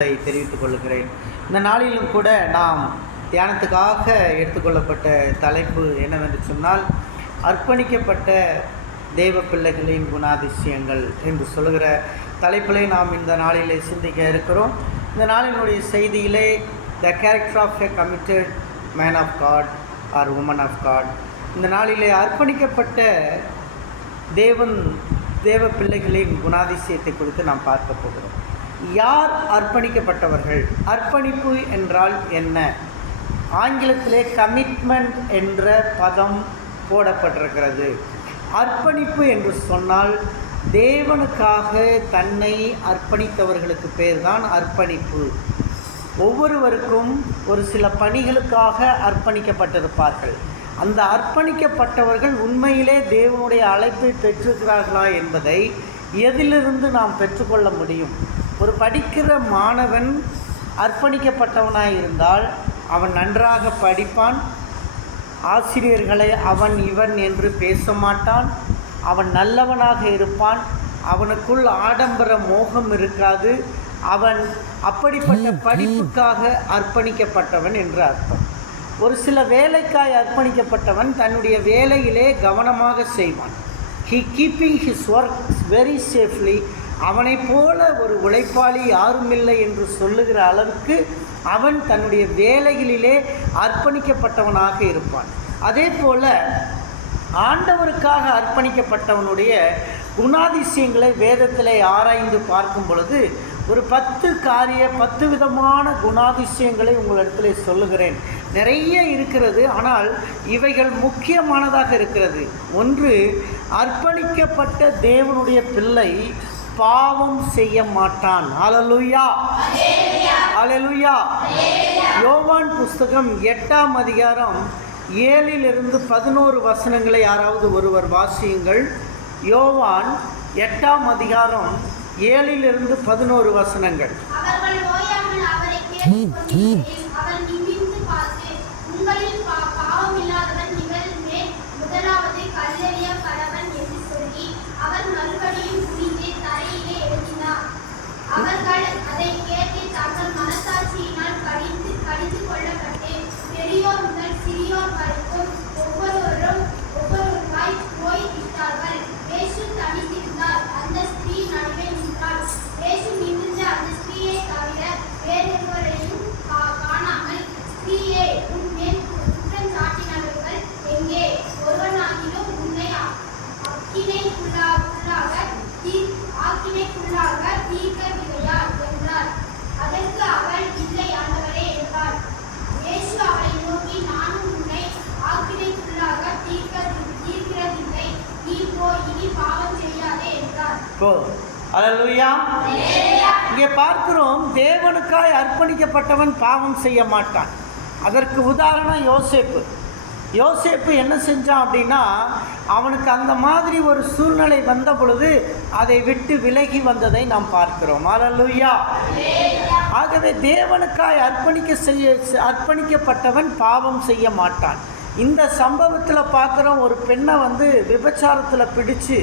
தெரிவித்துக் கொள்கிறேன். இந்த நாளிலும் கூட நாம் தியானத்துக்காக எடுத்துக்கொள்ளப்பட்ட தலைப்பு என்னவென்று சொன்னால், அர்ப்பணிக்கப்பட்ட தேவ பிள்ளைகளின் குணாதிசயங்கள் என்று சொல்லுகிற தலைப்பிலே நாம் இந்த நாளிலே சிந்திக்க இருக்கிறோம். இந்த நாளினுடைய செய்தியிலே the character of a committed man of God or woman of God. இந்த நாளிலே அர்ப்பணிக்கப்பட்ட தேவ பிள்ளைகளின் குணாதிசயத்தை குறித்து நாம் பார்க்க போகிறோம். யார் அர்ப்பணிக்கப்பட்டவர்கள்? அர்ப்பணிப்பு என்றால் என்ன? ஆங்கிலத்திலே கமிட்மெண்ட் என்ற பதம் போடப்பட்டிருக்கிறது. அர்ப்பணிப்பு என்று சொன்னால் தேவனுக்காக தன்னை அர்ப்பணித்தவர்களுக்கு பேர்தான் அர்ப்பணிப்பு. ஒவ்வொருவருக்கும் ஒரு சில பணிகளுக்காக அர்ப்பணிக்கப்பட்டிருப்பார்கள். அந்த அர்ப்பணிக்கப்பட்டவர்கள் உண்மையிலே தேவனுடைய அழைப்பை பெற்றிருக்கிறார்களா என்பதை எதிலிருந்து நாம் பெற்றுக்கொள்ள முடியும்? ஒரு படிக்கிற மாணவன் அர்ப்பணிக்கப்பட்டவனாக இருந்தால் அவன் நன்றாக படிப்பான். ஆசிரியர்களை அவன் இவன் என்று பேச மாட்டான். அவன் நல்லவனாக இருப்பான். அவனுக்குள் ஆடம்பர மோகம் இருக்காது. அவன் அப்படிப்பட்ட படிப்புக்காக அர்ப்பணிக்கப்பட்டவன் என்று அர்த்தம். ஒரு சில வேலைக்காய் அர்ப்பணிக்கப்பட்டவன் தன்னுடைய வேலையிலே கவனமாக செய்வான். He keeping his work very safely. அவனை போல ஒரு உழைப்பாளி யாருமில்லை என்று சொல்லுகிற அளவுக்கு அவன் தன்னுடைய வேலைகளிலே அர்ப்பணிக்கப்பட்டவனாக இருப்பான். அதே போல் ஆண்டவருக்காக அர்ப்பணிக்கப்பட்டவனுடைய குணாதிசயங்களை வேதத்திலே ஆராய்ந்து பார்க்கும் பொழுது ஒரு 10 விதமான குணாதிசயங்களை உங்களிடத்தில் சொல்லுகிறேன். நிறைய இருக்கிறது, ஆனால் இவைகள் முக்கியமானதாக இருக்கிறது. ஒன்று, அர்ப்பணிக்கப்பட்ட தேவனுடைய பிள்ளை பாவம் செய்ய மாட்டான். அல்லேலூயா, அல்லேலூயா. யோவான் புஸ்தகம் 8ஆம் அதிகாரம் 7 to 11 வசனங்களை யாராவது ஒருவர் வாசியுங்கள். யோவான் 8ஆம் அதிகாரம் 7 to 11 வசனங்கள். அவர்கள் அதை கேட்டு தங்கள் மனசாட்சியினால் கடிந்து கொள்ளப்பட்டு பெரியோர் முதல் சிறியோர் வரைக்கும் ஒவ்வொருவராய் போய் விட்டார்கள். இயேசு தனித்திருந்தார். அந்த ஸ்திரீ நடுவே நின்றாள். இயேசு நின்றிருந்த அந்த ஸ்திரீயை தவிர வேறொருவரையும் காணாமல், ஸ்திரீயே, உன் மேல் குற்றம் சாட்டினவர்கள் எங்கே? ஒருவனாகிலும் உன்னை ஆக்கினைக்குள்ளாக தீர்க்கவில்லையா என்றார். அதற்கு அவள், இல்லை ஆண்டவரே என்றார். இயேசு அவளை நோக்கி, நானும் உன்னை ஆக்கினைக்குள்ளாக தீர்க்கிறதில்லை. நீ போ, இனி பாவம் செய்யாதே என்றார். அல்லேலூயா. இங்கே பார்க்கிறோம், தேவனுக்காய் அர்ப்பணிக்கப்பட்டவன் பாவம் செய்ய மாட்டான். அதற்கு உதாரணம் யோசேப்பு என்ன செஞ்சான் அப்படின்னா, அவனுக்கு அந்த மாதிரி ஒரு சூழ்நிலை வந்த பொழுது அதை விட்டு விலகி வந்ததை நாம் பார்க்கிறோம். அல்லேலூயா. ஆகவே தேவனுக்காய் அர்ப்பணிக்கப்பட்டவன் பாவம் செய்ய மாட்டான். இந்த சம்பவத்தில் பார்க்குறோம், ஒரு பெண்ணை விபச்சாரத்தில் பிடிச்சு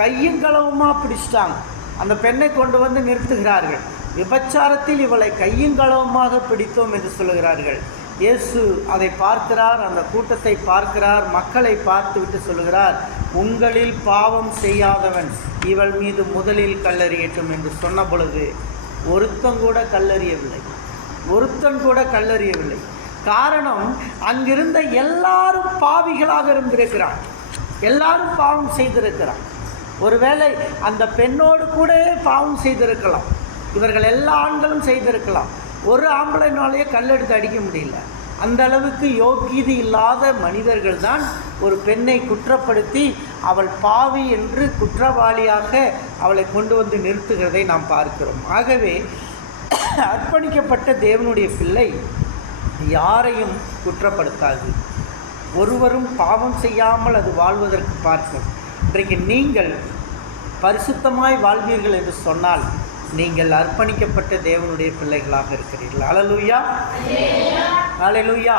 கையும் களவுமாக பிடிச்சிட்டாங்க. அந்த பெண்ணை கொண்டு வந்து நிறுத்துகிறார்கள். விபச்சாரத்தில் இவளை கையும் களவுமாக பிடித்தோம் என்று சொல்லுகிறார்கள். இயேசு அதை பார்க்கிறார், அந்த கூட்டத்தை பார்க்கிறார், மக்களை பார்த்துவிட்டு சொல்லுகிறார், உங்களில் பாவம் செய்யாதவன் இவள் மீது முதலில் கல்லெறியட்டும் என்று சொன்ன பொழுது ஒருத்தன் கூட கல்லெறியவில்லை. காரணம், அங்கிருந்த எல்லாரும் பாவிகளாக இருந்திருக்கிறார். எல்லாரும் பாவம் செய்திருக்கிறார். ஒருவேளை அந்த பெண்ணோடு கூட பாவம் செய்திருக்கலாம். இவர்கள் எல்லா ஆண்களும் செய்திருக்கலாம். ஒரு ஆம்பளைனாலேயே கல்லெடுத்து அடிக்க முடியல. அந்த அளவுக்கு யோக்கியது இல்லாத மனிதர்கள் தான் ஒரு பெண்ணை குற்றப்படுத்தி அவள் பாவி என்று குற்றவாளியாக அவளை கொண்டு வந்து நிறுத்துகிறதை நாம் பார்க்கிறோம். ஆகவே அர்ப்பணிக்கப்பட்ட தேவனுடைய பிள்ளை யாரையும் குற்றப்படுத்தாது. ஒருவரும் பாவம் செய்யாமல் அது வாழ்வதற்கு பார்க்கும். இன்றைக்கு நீங்கள் பரிசுத்தமாய் வாழ்வீர்கள் என்று சொன்னால் நீங்கள் அர்ப்பணிக்கப்பட்ட தேவனுடைய பிள்ளைகளாக இருக்கிறீர்கள். அல்லேலூயா, அல்லேலூயா.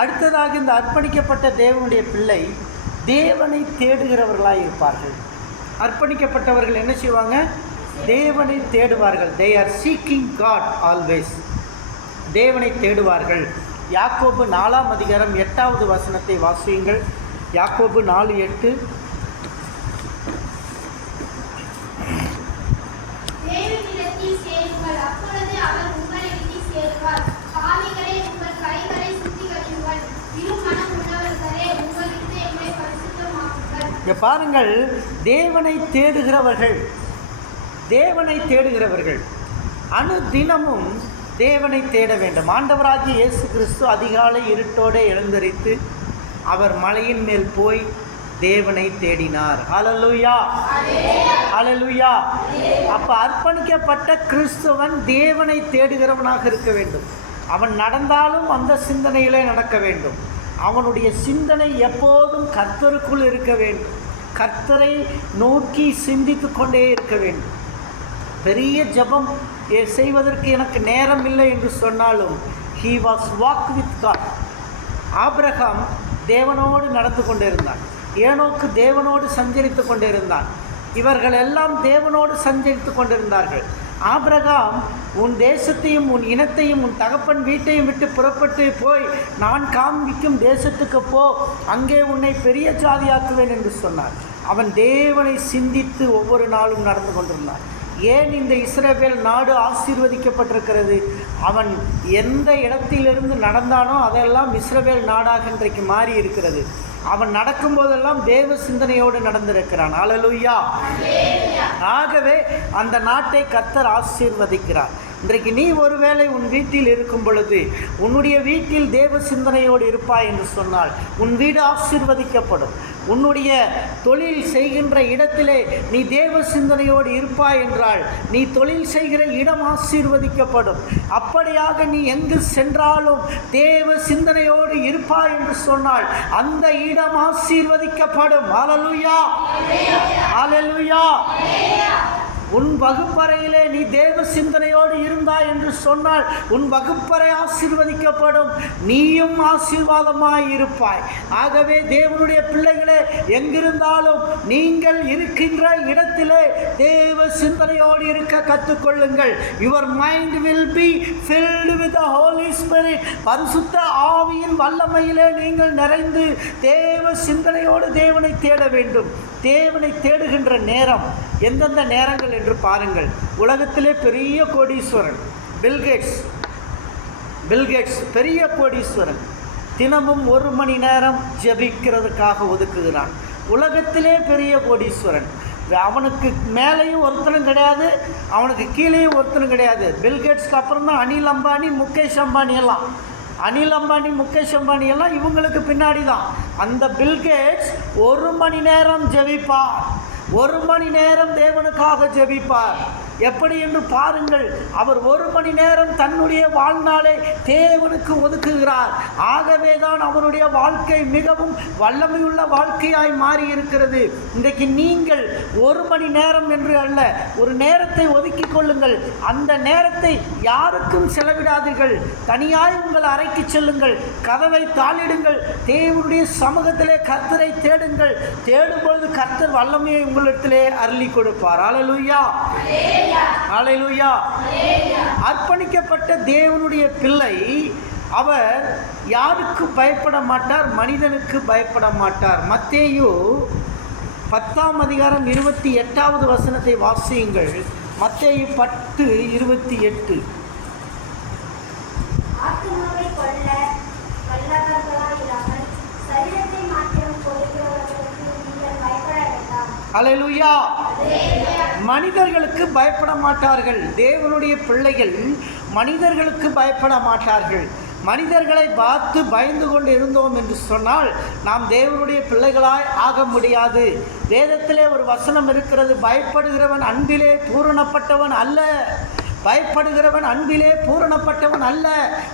அடுத்ததாக, இந்த அர்ப்பணிக்கப்பட்ட தேவனுடைய பிள்ளை தேவனை தேடுகிறவர்களாக இருப்பார்கள். அர்ப்பணிக்கப்பட்டவர்கள் என்ன செய்வாங்க? தேவனை தேடுவார்கள். They are seeking God always. தேவனை தேடுவார்கள். யாக்கோபு 4ஆம் அதிகாரம் 8வது வசனத்தை வாசியுங்கள். யாக்கோபு 4:8. தேவனிடத்தில் சேருங்கள், அப்பொழுது அவர் உங்களிடத்தில் சேருவார். பாவிகளே, உங்கள் கைகளை சுத்திகரியுங்கள், திருமணம் உள்ளவர்களே, உங்கள் இதயங்களை பரிசுத்தமாக்குங்கள். இங்கே பாருங்கள், தேவனை தேடுகிறவர்கள், தேவனை தேடுகிறவர்கள் அனுதினமும் தேவனை தேட வேண்டும். ஆண்டவராகிய இயேசு கிறிஸ்து அதிகாலை இருட்டோடு எழுந்தரித்து அவர் மலையின் மேல் போய் தேவனை தேடினார். ஹல்லேலூயா, ஹல்லேலூயா. அப்போ அர்ப்பணிக்கப்பட்ட கிறிஸ்துவன் தேவனை தேடுகிறவனாக இருக்க வேண்டும். அவன் நடந்தாலும் அந்த சிந்தனையிலே நடக்க வேண்டும். அவனுடைய சிந்தனை எப்போதும் கர்த்தருக்குள் இருக்க வேண்டும். கர்த்தரை நோக்கி சிந்தித்து கொண்டே இருக்க வேண்டும். பெரிய ஜெபம் செய்வதற்கு எனக்கு நேரம் இல்லை என்று சொன்னாலும் he was walk with God. Abraham தேவனோடு நடந்து கொண்டிருந்தான். ஏனோக்கு தேவனோடு சஞ்சரித்து கொண்டிருந்தான். இவர்கள் எல்லாம் தேவனோடு சஞ்சரித்து கொண்டிருந்தார்கள். ஆபிரகாம், உன் தேசத்தையும் உன் இனத்தையும் உன் தகப்பன் வீட்டையும் விட்டு புறப்பட்டு போய் நான் காண்பிக்கும் தேசத்துக்கு போ, அங்கே உன்னை பெரிய ஜாதியாக்குவேன் என்று சொன்னார். அவன் தேவனை சிந்தித்து ஒவ்வொரு நாளும் நடந்து கொண்டிருந்தான். ஏன் இந்த இஸ்ரவேல் நாடு ஆசீர்வதிக்கப்பட்டிருக்கிறது? அவன் எந்த இடத்திலிருந்து நடந்தானோ அதெல்லாம் இஸ்ரவேல் நாடாக இன்றைக்கு மாறி இருக்கிறது. அவன் நடக்கும்போதெல்லாம் தேவ சிந்தனையோடு நடந்திருக்கிறான். ஹல்லேலூயா. ஆகவே அந்த நாட்டை கர்த்தர் ஆசீர்வதிக்கிறார். இன்றைக்கு நீ ஒருவேளை உன் வீட்டில் இருக்கும் பொழுது உன்னுடைய வீட்டில் தேவ சிந்தனையோடு இருப்பாய் என்று சொன்னால் உன் வீடு ஆசீர்வதிக்கப்படும். உன்னுடைய தொழில் செய்கின்ற இடத்திலே நீ தேவ சிந்தனையோடு இருப்பாய் என்றால் நீ தொழில் செய்கிற இடம் ஆசீர்வதிக்கப்படும். அப்படியாக நீ எங்கு சென்றாலும் தேவ சிந்தனையோடு இருப்பாய் என்று சொன்னால் அந்த இடம் ஆசீர்வதிக்கப்படும். ஹல்லேலூயா, ஹல்லேலூயா. உன் வகுப்பறையிலே நீ தேவ சிந்தனையோடு இருந்தாய் என்று சொன்னால் உன் வகுப்பறை ஆசீர்வதிக்கப்படும். நீயும் ஆசீர்வாதமாய் இருப்பாய். ஆகவே தேவனுடைய பிள்ளைகளே, எங்கிருந்தாலும் நீங்கள் இருக்கின்ற இடத்திலே தேவ சிந்தனையோடு இருக்க கற்றுக்கொள்ளுங்கள். Your mind will be filled with the holy spirit. பரிசுத்த ஆவியின் வல்லமையிலே நீங்கள் நிறைந்து தேவ சிந்தனையோடு தேவனை தேட வேண்டும். தேவனை தேடுகின்ற நேரம் எந்தெந்த நேரங்கள் என்று பாருங்கள். உலகத்திலே பெரிய கோடீஸ்வரன் பில்கேட்ஸ் பெரிய கோடீஸ்வரன். தினமும் 1 மணி நேரம் ஜெபிக்கிறதுக்காக ஒதுக்குகிறான். உலகத்திலே பெரிய கோடீஸ்வரன். அவனுக்கு மேலேயும் ஒருத்தனும் கிடையாது, அவனுக்கு கீழேயும் ஒருத்தனும் கிடையாது. பில்கேட்ஸ்க்கு அப்புறம் தான் அனில் அம்பானி, முகேஷ் அம்பானி எல்லாம். அனில் அம்பானி, முகேஷ் அம்பானி எல்லாம் இவங்களுக்கு பின்னாடி தான். அந்த பில்கேட்ஸ் 1 மணி நேரம் ஜெபிப்பார். 1 மணி நேரம் தேவனுக்காக ஜெபிப்பார். எப்படி என்று பாருங்கள். அவர் 1 மணி நேரம் தன்னுடைய வாழ்நாளை தேவனுக்கு ஒதுக்குகிறார். ஆகவே தான் அவருடைய வாழ்க்கை மிகவும் வல்லமையுள்ள வாழ்க்கையாய் மாறி இருக்கிறது. இன்றைக்கு நீங்கள் 1 மணி நேரம் என்று அல்ல, ஒரு நேரத்தை ஒதுக்கி கொள்ளுங்கள். அந்த நேரத்தை யாருக்கும் செலவிடாதீர்கள். தனியாய் உங்கள் அறைக்கு செல்லுங்கள், கதவை தாளிடுங்கள், தேவனுடைய சமூகத்திலே கர்த்தரை தேடுங்கள். தேடும்பொழுது கர்த்தர் வல்லமையை உங்களிடத்திலே அருளி கொடுப்பார். ஹல்லேலூயா, ஹல்லேலூயா. அர்ப்பணிக்கப்பட்ட தேவனுடைய பிள்ளை அவர் யாருக்கு பயப்பட மாட்டார்? மனிதனுக்கு பயப்பட மாட்டார். மத்தேயு 10ஆம் அதிகாரம் 28வது வசனத்தை வாசியுங்கள். மத்தேயு 10:28. ஆத்துமாவை கொல்ல வல்லவர்களாய் இராமல் சரீரத்தை மாத்திரம் கொல்லுகிறவர்களுக்கு நீங்கள் பயப்பட வேண்டாம். ஹல்லேலூயா. மனிதர்களுக்கு பயப்பட மாட்டார்கள். தேவனுடைய பிள்ளைகள் மனிதர்களுக்கு பயப்பட மாட்டார்கள். மனிதர்களை பார்த்து பயந்து கொண்டு இருந்தோம் என்று சொன்னால் நாம் தேவனுடைய பிள்ளைகளாய் ஆக முடியாது. வேதத்திலே ஒரு வசனம் இருக்கிறது, பயப்படுகிறவன் அன்பிலே பூரணப்பட்டவன் அல்ல. பயப்படுகிறவன் அன்பிலே பூரணப்பட்டவன் அல்ல.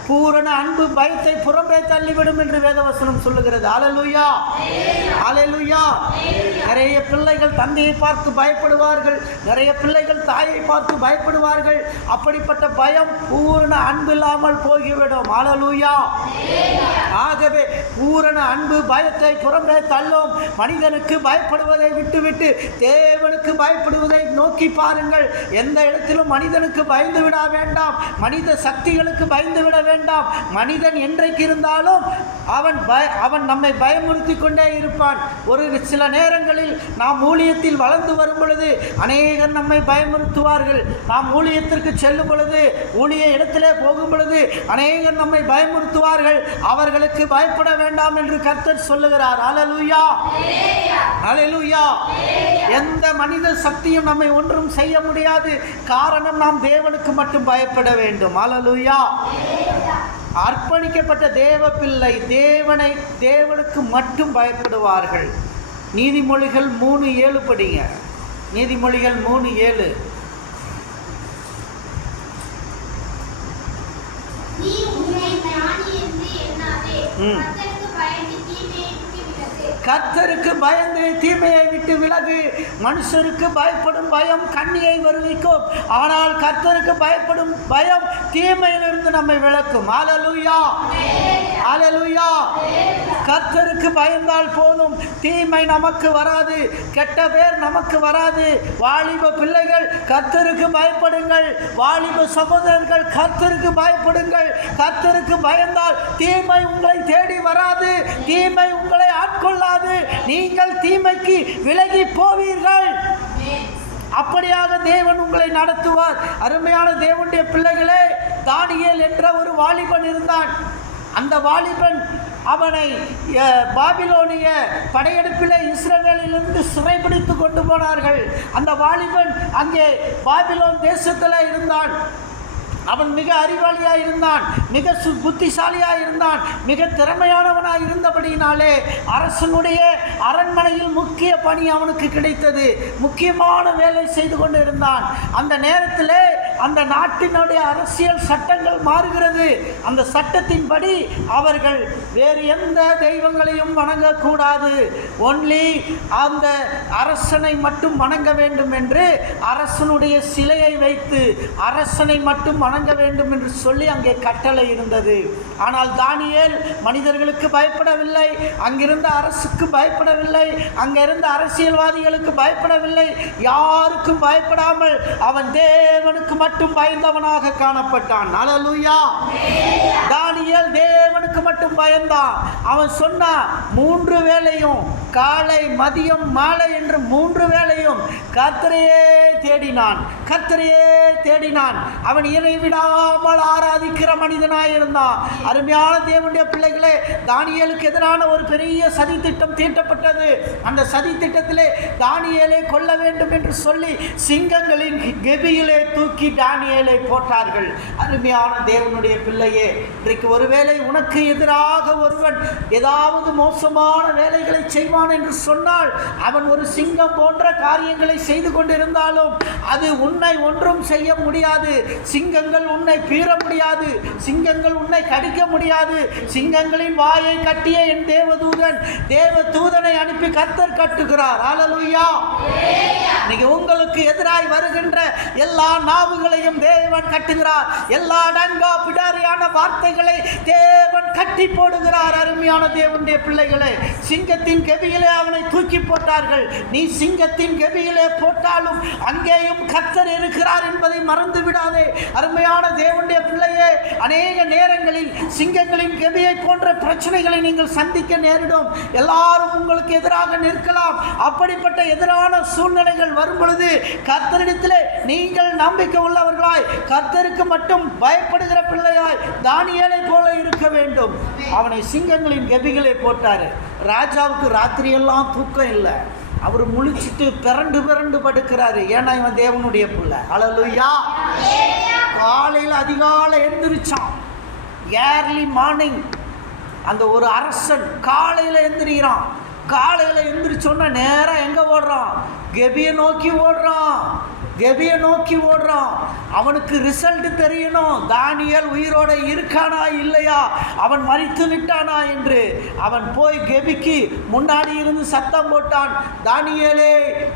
பூரண அன்பு பயத்தை புறம்பே தள்ளிவிடும் என்று வேதவசனம் சொல்லுகிறது. அல்லேலூயா, அல்லேலூயா. நிறைய பிள்ளைகள் தந்தையை பார்த்து பயப்படுவார்கள், நிறைய பிள்ளைகள் தாயை பார்த்து பயப்படுவார்கள். அப்படிப்பட்ட பயம் பூரண அன்பு இல்லாமல் போய்விடும். அல்லேலூயா. ஆகவே பூரண அன்பு பயத்தை புறம்பே தள்ளும். மனிதனுக்கு பயப்படுவதை விட்டுவிட்டு தேவனுக்கு பயப்படுவதை நோக்கி பாருங்கள். எந்த இடத்திலும் மனிதனுக்கு பயந்து விட வேண்டாம், மனித சக்திகளுக்கு பயந்து விட வேண்டாம். மனிதன் என்றைக்கு இருந்தாலும் அவன் நம்மை பயமுறுத்தி கொண்டே இருப்பான். ஒரு சில நேரங்களில் நாம் ஊழியத்தில் வளர்ந்து வரும் பொழுது அநேகர் நம்மை பயமுறுத்துவார்கள். நாம் ஊழியத்திற்கு செல்லும் பொழுது, ஊழிய இடத்திலே போகும் பொழுது அநேகர் நம்மை பயமுறுத்துவார்கள். அவர்களுக்கு பயப்பட வேண்டாம் என்று கர்த்தர் சொல்லுகிறார். அல்லேலூயா, அல்லேலூயா. எந்த மனித சக்தியும் நம்மை ஒன்றும் செய்ய முடியாது. காரணம், நாம் தேவனுக்கு மட்டும் பயப்பட வேண்டும். அல்லேலூயா. அர்ப்பணிக்கப்பட்ட தேவ பிள்ளை தேவனுக்கு மட்டும் பயப்படுவார்கள். நீதிமொழிகள் 3:7 படிங்க. நீதிமொழிகள் 3:7. கர்த்தருக்கு பயந்து தீமையை விட்டு விலகு. மனுஷருக்கு பயப்படும் பயம் கண்ணியை வருவிக்கும், ஆனால் கர்த்தருக்கு பயப்படும் பயம் தீமையிலிருந்து நம்மை விலக்கும். அல்லேலூயா, அல்லேலூயா. கர்த்தருக்கு பயந்தால் போதும், தீமை நமக்கு வராது, கெட்ட பேர் நமக்கு வராது. வாலிப பிள்ளைகள் கர்த்தருக்கு பயப்படுங்கள். வாலிப சகோதரர்கள் கர்த்தருக்கு பயப்படுங்கள். கர்த்தருக்கு பயந்தால் தீமை உங்களை தேடி வராது, தீமை உங்களை ஆட்கொள்ளாது. நீங்கள் தீமைக்கு விலகி போவீர்கள். அப்படியாக தேவன் உங்களை நடத்துவார். அருமையான தேவனுடைய பிள்ளைகளே, தானியேல் என்ற ஒரு வாலிபன் இருந்தான். அந்த வாலிபன் அவனை பாபிலோனிய படையெடுப்பிலே இஸ்ரவேலிலிருந்து சிறைபிடித்து கொண்டு போனார்கள். அந்த வாலிபன் அங்கே பாபிலோன் தேசத்தில் இருந்தான். அவன் மிக அறிவாளியாக இருந்தான், மிக புத்திசாலியாக இருந்தான், மிக திறமையானவனாக இருந்தபடியினாலே அரசனுடைய அரண்மனையில் முக்கிய பணி அவனுக்கு கிடைத்தது. முக்கியமான வேலை செய்து கொண்டு இருந்தான். அந்த நேரத்தில் அந்த நாட்டினுடைய அரசியல் சட்டங்கள் மாறுகிறது. அந்த சட்டத்தின்படி அவர்கள் வேறு எந்த தெய்வங்களையும் வணங்கக்கூடாது, ஒன்லி அந்த அரசனை மட்டும் வணங்க வேண்டும் என்று அரசனுடைய சிலையை வைத்து அரசனை மட்டும் வணங்க வேண்டும் என்று சொல்லி அங்கே கட்டளை இருந்தது. ஆனால் தானியேல் மனிதர்களுக்கு பயப்படவில்லை, அங்கிருந்த அரசுக்கு பயப்படவில்லை, அங்கிருந்த அரசியல்வாதிகளுக்கு பயப்படவில்லை, யாருக்கும் பயப்படாமல் அவன் தேவனுக்கு மட்டும் பயந்தவனாக காணப்பட்டான். அல்லேலூயா. தானியேல் தேவனுக்கு மட்டும் பயந்தான். அவன் சொன்னான், 3 வேளையும், காலை மதியம் மாலை என்று 3 வேளையும் கர்த்தரையே தேடினான், கர்த்தரையே தேடினான். அவன் இறைவிடாமல் ஆராதிக்கிற மனிதனாயிருந்தான். அருமையான தேவனுடைய பிள்ளைகளே, தானியேலுக்கு எதிரான ஒரு பெரிய சதி திட்டம் தீட்டப்பட்டது. அந்த சதி திட்டத்திலே தானியேலை கொல்ல வேண்டும் என்று சொல்லி சிங்கங்களின் கெபியிலே தூக்கி தானியேலை போட்டார்கள். அருமையான தேவனுடைய பிள்ளையே, இன்றைக்கு ஒருவேளை உனக்கு எதிராக ஒருவன் ஏதாவது மோசமான வேலைகளை செய்வான் என்று சொன்னால், அவன் ஒரு சிங்கம் போன்ற காரியங்களை செய்து கொண்டிருந்தாலும் அது உன்னை ஒன்றும் செய்ய முடியாது. சிங்கங்கள் உன்னை பீற முடியாது, சிங்கங்கள் உன்னை கடிக்க முடியாது. சிங்கங்களின் வாயை கட்டிய என் தேவதூதனை அனுப்பி கர்த்தர் கட்டுகிறார். அல்லேலூயா. இன்னைக்கு உங்களுக்கு எதிராய் வருகின்ற எல்லா நாவுகளையும் தேவன் கட்டுகிறார். எல்லா டங்கா பிடாரியான வார்த்தைகளை தேவன் கட்டி போடுகிறார். அருமையான தேவனுடைய பிள்ளைகளே, சிங்கத்தின் கெபியிலே அவனை தூக்கி போட்டார்கள். நீ சிங்கத்தின் கெபியிலே போட்டாலும் அங்கேயும் கர்த்தர் இருக்கிறார் என்பதை மறந்து விடாதே. அருமையான தேவனுடைய பிள்ளையே, அநேக நேரங்களில் சிங்கங்களின் கெபியை போன்ற பிரச்சனைகளை நீங்கள் சந்திக்க நேரிடும். எல்லாரும் உங்களுக்கு எதிராக நிற்கலாம். அப்படிப்பட்ட எதிரான சூழ்நிலைகள் வரும் பொழுது கர்த்தரிடத்திலே நீங்கள் நம்பிக்கை உள்ளவர்களாய், கர்த்தருக்கு மட்டும் பயப்படுகிற பிள்ளையாய் தானியேலை போல இருக்க வேண்டும். அவனை சிங்கங்களின் கெபிகளை போட்டார். ராஜாவுக்கு ராத்திரியெல்லாம் தூக்கம் இல்லை. அவர் முழிச்சிட்டு பிறண்டு படுக்கிறாரு. ஏன்னா இவன் தேவனுடைய பிள்ளை. அல்லேலூயா. காலையில் அதிகாலை எழுந்திரிச்சான். ஏர்லி மார்னிங் அந்த ஒரு அரசன் காலையில் எழுந்திரிக்கிறான். காலையில் எழுந்திரிச்சோன்னா நேராக எங்கே ஓடுறான்? கெபியை நோக்கி ஓடுறான். கெபியை நோக்கி ஓடுறான். அவனுக்கு ரிசல்ட் தெரியணும், தானியேல் உயிரோட இருக்கானா இல்லையா, அவன் மரித்து விட்டானா என்று. அவன் போய் கெபிக்கு முன்னாடி இருந்து சத்தம் போட்டான், தானியேலே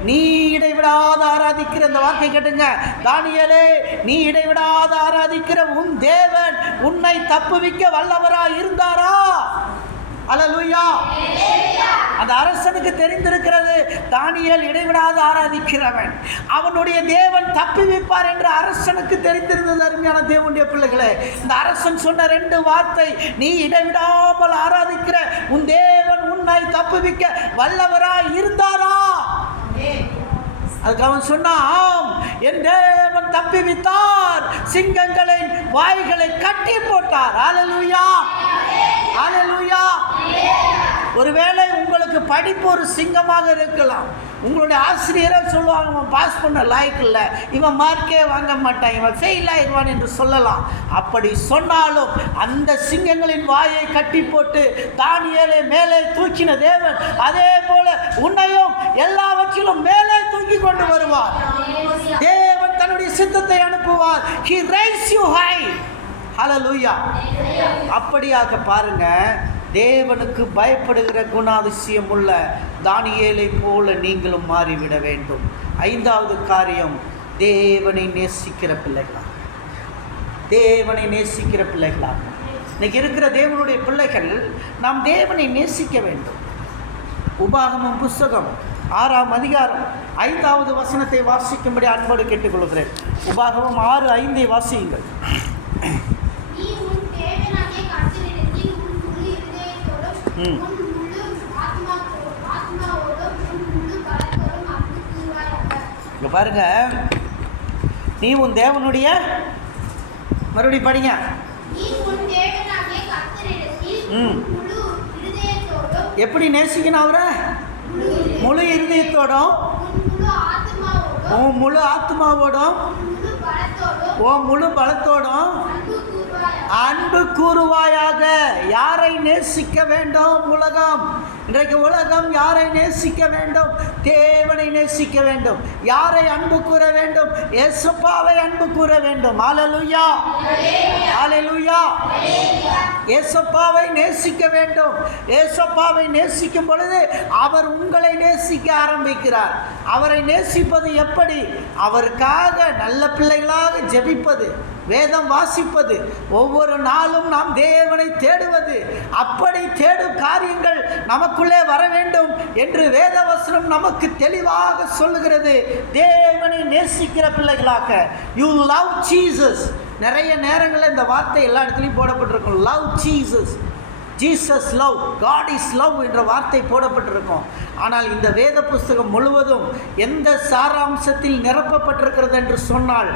நீ இடைவிடாத ஆராதிக்கிற, இந்த வார்த்தை கேட்டுங்க, தானியேலே நீ இடைவிடாத ஆராதிக்கிற உன் தேவன் உன்னை தப்புவிக்க வல்லவராய் இருந்தாரா? அல்லேலூயா. அந்த அரசனுக்கு தெரிந்திருக்கிறது, தானியேல் இடைவிடாது ஆராதிக்கிறவன், அவனுடைய தேவன் தப்புவிப்பார் என்று அரசனுக்கு தெரிந்திருந்தது. அருமையான தேவனுடைய பிள்ளைகளே, இந்த அரசன் சொன்ன 2 வார்த்தை, நீ இடைவிடாமல் ஆராதிக்கிற உன் தேவன் உன்னை தப்புவிக்க வல்லவராய் இருந்தாரா? அதுக்கு அவன் சொன்னான், ஆம், என் தேவன் தப்புவித்தார், சிங்கங்களின் வாய்களை கட்டி போட்டார். அல்லேலூயா, அல்லேலூயா. ஒருவேளை உங்களுக்கு படிப்பு ஒரு சிங்கமாக இருக்கலாம். உங்களுடைய ஆசிரியரை சொல்லுவாங்க, இவன் பாஸ் பண்ண லாய்க்கு இல்லை, இவன் மார்க்கே வாங்க மாட்டான், இவன் ஃபெயில் ஆயிடுவான் என்று சொல்லலாம். அப்படி சொன்னாலும் அந்த சிங்கங்களின் வாயை கட்டி போட்டு தானியேலை மேலே தூக்கின தேவன் அதே போல உன்னையும் எல்லாவற்றிலும் மேலே தூக்கி கொண்டு வருவார். தேவன் தன்னுடைய சித்தத்தை அனுப்புவார். He raise you high. ஹல்லேலூயா. அப்படியாக பாருங்க, தேவனுக்கு பயப்படுகிற குணாதிசயம் உள்ள தானியேலை போல நீங்களும் மாறிவிட வேண்டும். 5வது காரியம், தேவனை நேசிக்கிற பிள்ளைகளா, தேவனை நேசிக்கிற பிள்ளைகளா. இன்னைக்கு இருக்கிற தேவனுடைய பிள்ளைகள் நாம் தேவனை நேசிக்க வேண்டும். உபாகமம் புஸ்தகம் 6ஆம் அதிகாரம் 5வது வசனத்தை வாசிக்கும்படி அன்போடு கேட்டுக்கொள்கிறேன். உபாகமம் 6:5 வாசியுங்கள். இங்க பாருங்க, நீ உன் தேவனுடைய, மறுபடி படிங்க, எப்படி நேசிக்கணும் அவரை? முழு இருதயத்தோடும், உன் முழு ஆத்மாவோடும், உன் முழு பலத்தோடும் அன்பு கூறுவாயாக. யாரை நேசிக்க வேண்டும்? உலகம். இன்றைக்கு உலகம் யாரை நேசிக்க வேண்டும்? தேவனை நேசிக்க வேண்டும். யாரை அன்பு கூற வேண்டும்? இயேசுப்பாவை அன்பு கூற வேண்டும். அல்லேலூயா, அல்லேலூயா. இயேசுப்பாவை நேசிக்க வேண்டும். இயேசுப்பாவை நேசிக்கும் பொழுது அவர் உங்களை நேசிக்க ஆரம்பிக்கிறார். அவரை நேசிப்பது எப்படி? அவருக்காக நல்ல பிள்ளைகளாக ஜெபிப்பது, வேதம் வாசிப்பது, ஒவ்வொரு நாளும் நாம் தேவனை தேடுவது. அப்படி தேடும் காரியங்கள் நமக்குள்ளே வர வேண்டும் என்று வேதவசனம் நமக்கு தெளிவாக சொல்லுகிறது. தேவனை நேசிக்கிற பிள்ளைகளாக, யூ லவ் ஜீசஸ். நிறைய நேரங்களில் இந்த வார்த்தை எல்லா இடத்துலையும் போடப்பட்டிருக்கும், love Jesus, Jesus love, God is love என்ற வார்த்தை போடப்பட்டிருக்கும். ஆனால் இந்த வேத புஸ்தகம் முழுவதும் எந்த சாராம்சத்தில் நிரப்பப்பட்டிருக்கிறது என்று சொன்னால்